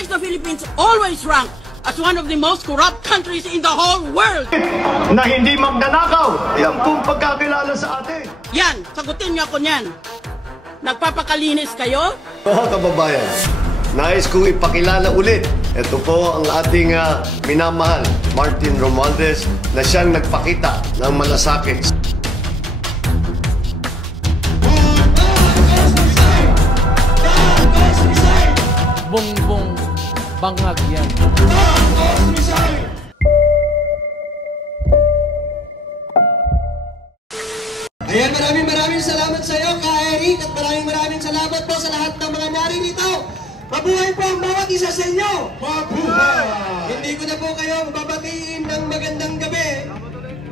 Why is the Philippines always ranked as one of the most corrupt countries in the whole world? Na hindi magnanakaw. Yan pong pagkakilala sa atin. Yan, sagutin niyo ako niyan. Nagpapakalinis kayo? Mga kababayan, nais kong ipakilala ulit. Ito po ang ating minamahal, Martin Romualdez, na siyang nagpakita ng malasakit. Bongbong bangag yan. Ayan, maraming salamat sa iyo, Ka-Eric, at maraming salamat po sa lahat ng mga naririto. Mabuhay po ang bawat isa sa inyo! Mabuhay! Hindi ko na po kayo mababatiin ng magandang gabi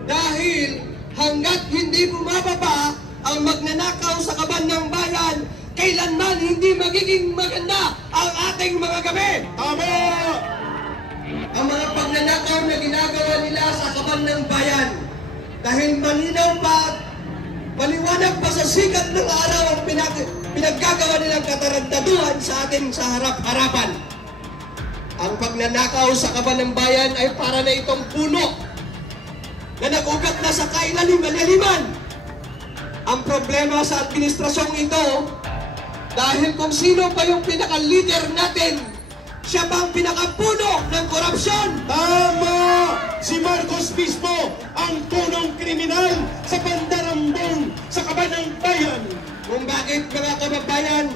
dahil hanggat hindi bumababa ang magnanakaw sa kaban ng bayan, kailanman hindi magiging maganda ang ating mga gabi! Tama! Ang mga pagnanakaw na ginagawa nila sa kaban ng bayan dahil malinaw pa, maliwanag pa sa sikat ng araw ang pinaggagawa nilang katarantaduhan sa atin sa harap-harapan. Ang pagnanakaw sa kaban ng bayan ay para na itong puno na nag-ugat na sa kailalim-laliman. Ang problema sa administrasyong ito, dahil kung sino pa yung pinaka-leader natin, siya bang pinakapuno ng korupsyon? Tama! Si Marcos mismo ang punong kriminal sa pandarambong sa kaban ng bayan. Kung bakit, mga kababayan,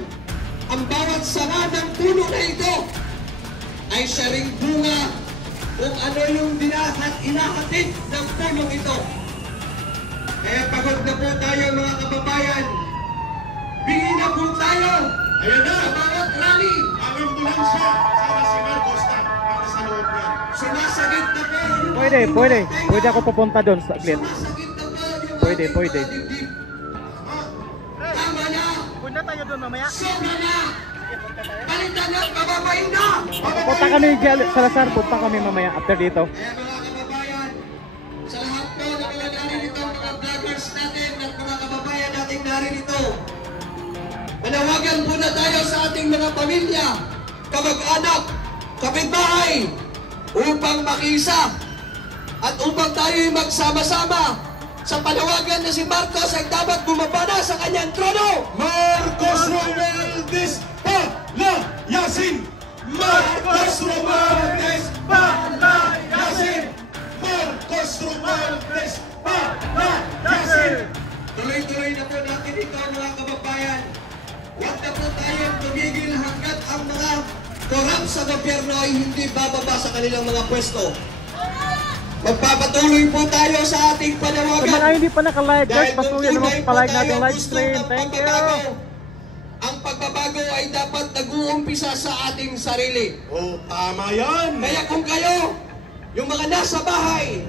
ang bawat sanga ng puno na ito ay siya ring bunga kung ano yung inahatid ng punong ito. Kaya pagod na po tayo, mga kababayan. Bigyan na po tayo. Ayan na! Sa bawat rally. Ang ambulansya. Sana si Marcos na para sa loob niya. Sumasagit na po. Pwede ako pupunta doon sa glit. Sumasagit na po yung Pwede. mga dibdib. Tama na. Punta tayo doon mamaya. Sobra na. Palitan na, kababain na. Punta kami, Salazar, punta kami mamaya after dito. Kaya mga kababayan, sa lahat po na mga naririto, mga vloggers natin at mga kababayan nating naririto, manawagan po na tayo sa ating mga pamilya, kamag-anak, kapitbahay, upang makiisa at upang tayo'y magsama-sama sa panawagan na si Marcos ay dapat bumaba na sa kanyang trono. Marcos Romualdez palayasin! Marcos Romualdez palayasin! Marcos Romualdez palayasin! Tuloy-tuloy na po natin ito, mga kababayan. Huwag na po tayong tumigil hanggat ang mga korap sa gobyerno ay hindi bababa sa kanilang mga pwesto. Magpapatuloy po tayo sa ating panawagan. Sa mga hindi pa naka-like, guys, patuloy naman pa-like natin live stream. Thank you! Ang pagbabago ay dapat nag-uumpisa sa ating sarili. Oh, tama yan! Kaya kung kayo, yung mga nasa bahay,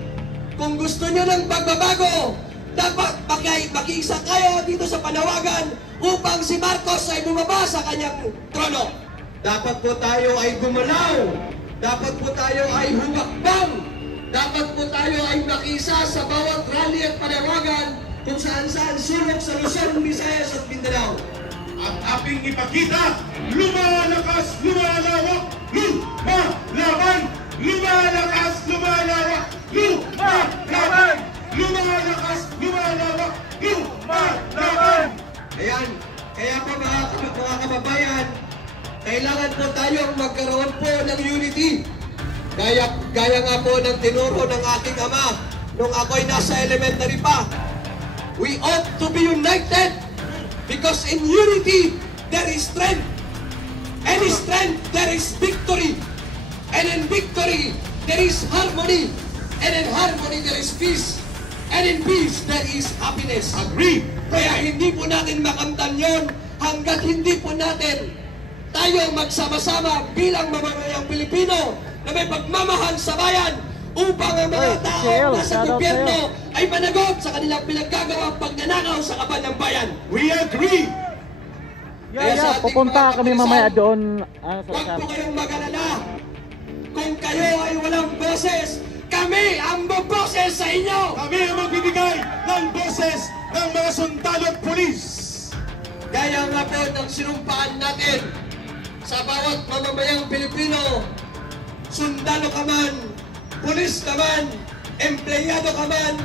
kung gusto nyo ng pagbabago, dapat makiisa kayo dito sa panawagan upang si Marcos ay bumaba sa kanyang trono. Dapat po tayo ay gumalaw. Dapat po tayo ay humakbang. Dapat po tayo ay makiisa sa bawat rally at panawagan kung saan-saan sulok sa Luzon, Visayas at Mindanao. At ating ipakita, lumalakas, lumalawak, lumalaban! Lumalakas, lumalawak, lumalaban! Lumalakas, lumalawak, lumalaban! Ayan, kaya po mga kababayan, kailangan po tayong magkaroon po ng unity. Gaya nga po ng tinuro ng aking ama nung ako'y nasa elementary pa. We ought to be united because in unity there is strength. And in strength there is victory. And in victory there is harmony. And in harmony there is peace. And in peace there is happiness. Agree! Kaya hindi po natin makamtan yon hanggat hindi po natin tayo magsama-sama bilang mamamayang Pilipino na may pagmamahal sa bayan upang ang mga tao nasa gobyerno ay managot sa kanilang pinaggagawang pagnanakaw sa kaban ng bayan. We agree! Pupunta kami mamaya doon. Huwag po kayong mag-alala. Kung kayo ay walang boses, kami ang boses sa inyo! Kami ang magbibigay ng boses ng mga sundalo at pulis! Gaya nga po ng sinumpaan natin sa bawat mamamayang Pilipino, sundalo ka man, pulis ka man, empleyado ka man,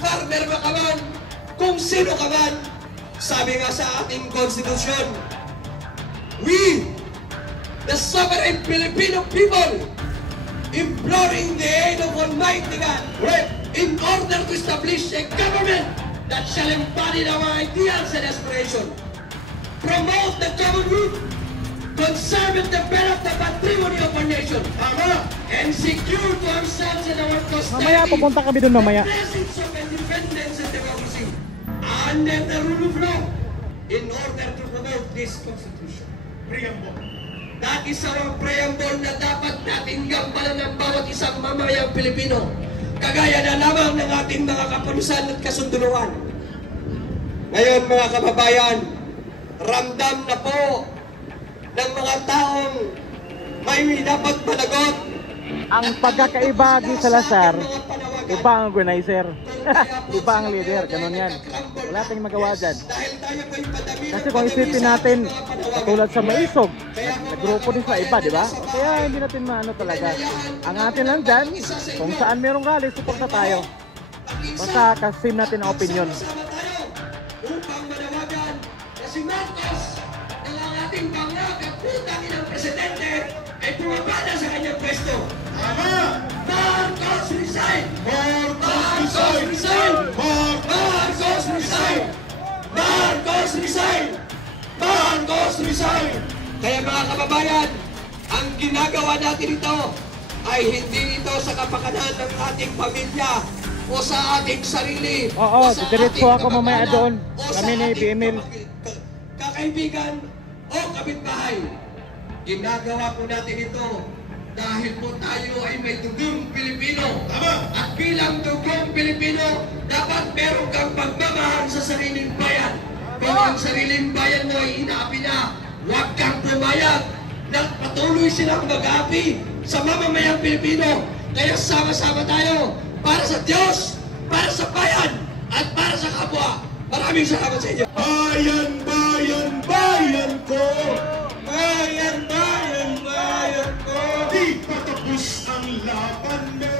farmer ka man, kung sino ka man, sabi nga sa ating konstitusyon, we, the sovereign Filipino people, imploring the aid of Almighty God, in order to establish a government that shall embody our ideals and aspirations, promote the common good, conserve and develop the patrimony of our nation, and secure to ourselves and our Mamaya, posterity pupunta kami dun mamaya. the blessings of independence and democracy under the rule of law in order to promote this Constitution. Preamble. That is our preamble na dapat natin gampanan ng bawat isang mamamayang Pilipino. Kagaya na lamang ng ating mga kapulisan at kasunduluan. Ngayon mga kababayan, ramdam na po ng mga taong may dapat managot. Ang pagkakaiba ni Salazar, iba ang organizer. Iba ang leader, ganun yan. Wala tayong magawa dyan. Kasi kung isipin natin, katulad sa Maisog, nagrupo din sa iba, di ba? Kaya hindi natin maano talaga. Ang atin lang dyan, kung saan merong rally, suporta tayo. Basta kasim natin ang opinion. Upang manawagan na si Marcos na ang ating bangag at putang inang presidente ay pumabada sa kanyang pwesto. Marcos resign! Marcos resign! Marcos resign! Marcos resign! Marcos resign! Kaya mga kababayan, ang ginagawa natin ito ay hindi ito sa kapakanan ng ating pamilya o sa ating sarili. Oo, o sa didiretso ating ako mamaya kamag-anak, doon. o sa Kami ni ating BML. kakaibigan o kapitbahay. Ginagawa po natin ito dahil po tayo ay may dugong Pilipino. At bilang dugong Pilipino, dapat meron kang pagmamahal sa sariling bayan. Kung ang sariling bayan mo ay inaapi na, huwag kang pumayag na patuloy silang mag-aapi sa mamamayang Pilipino. Kaya sama-sama tayo para sa Diyos, para sa bayan, at para sa kapwa. Maraming salamat sa inyo. Bayan, bayan, bayan ko! Bayan, bayan, bayan ko! Di patapos ang laban mo!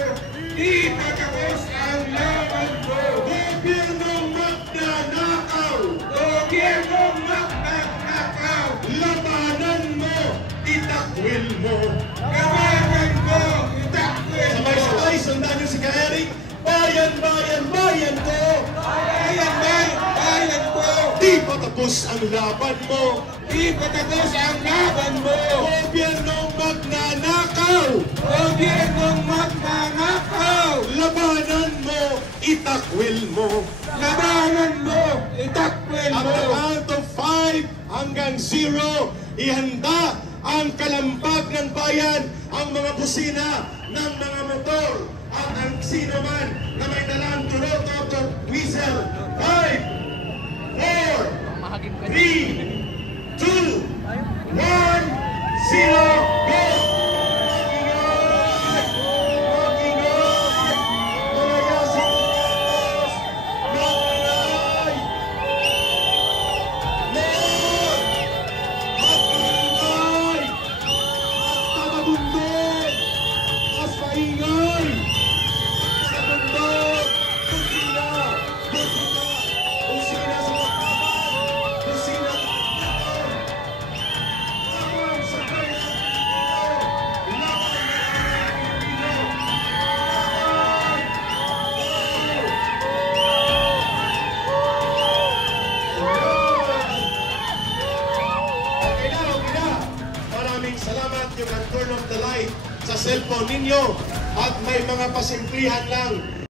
Di patapos ang laban mo! Gobyernong magnanakaw! Gobyernong magnanakaw! Labanan mo! Itakwil mo! Labanan mo! Itakwil mo! Sabay-sabay, sandaan niyo si Eric! Bayan, bayan, bayan ko! Bayan, bayan, bayan ko! Di patapos ang laban mo! Di patapos ang laban mo! Gobyernong magnanakaw! Gobyernong magnanakaw! Labanan mo! Itakwil mo! Labanan mo! Itakwil mo! At the count of 5 hanggang 0, ihanda ang kalampag ng bayan, ang mga busina ng mga motor, at ang sino man na may dalang tulotot o whistle. 5, 4, 3, 2, 1, 0, go! Mag-ingay! Palayasin mo! Mag-ingay! Mag-ingay! At tababundod! Mas maingay! Sa bundok! Kusina! Kusina! Kusina sa pagkaban! Kusina sa pagkaban! Laban sa bayan ng Pilipino! Laban sa bayan ng Pilipino! Laban! Okay na. Maraming salamat. You can turn off the light sa cellphone ninyo at may mga pasimplihan lang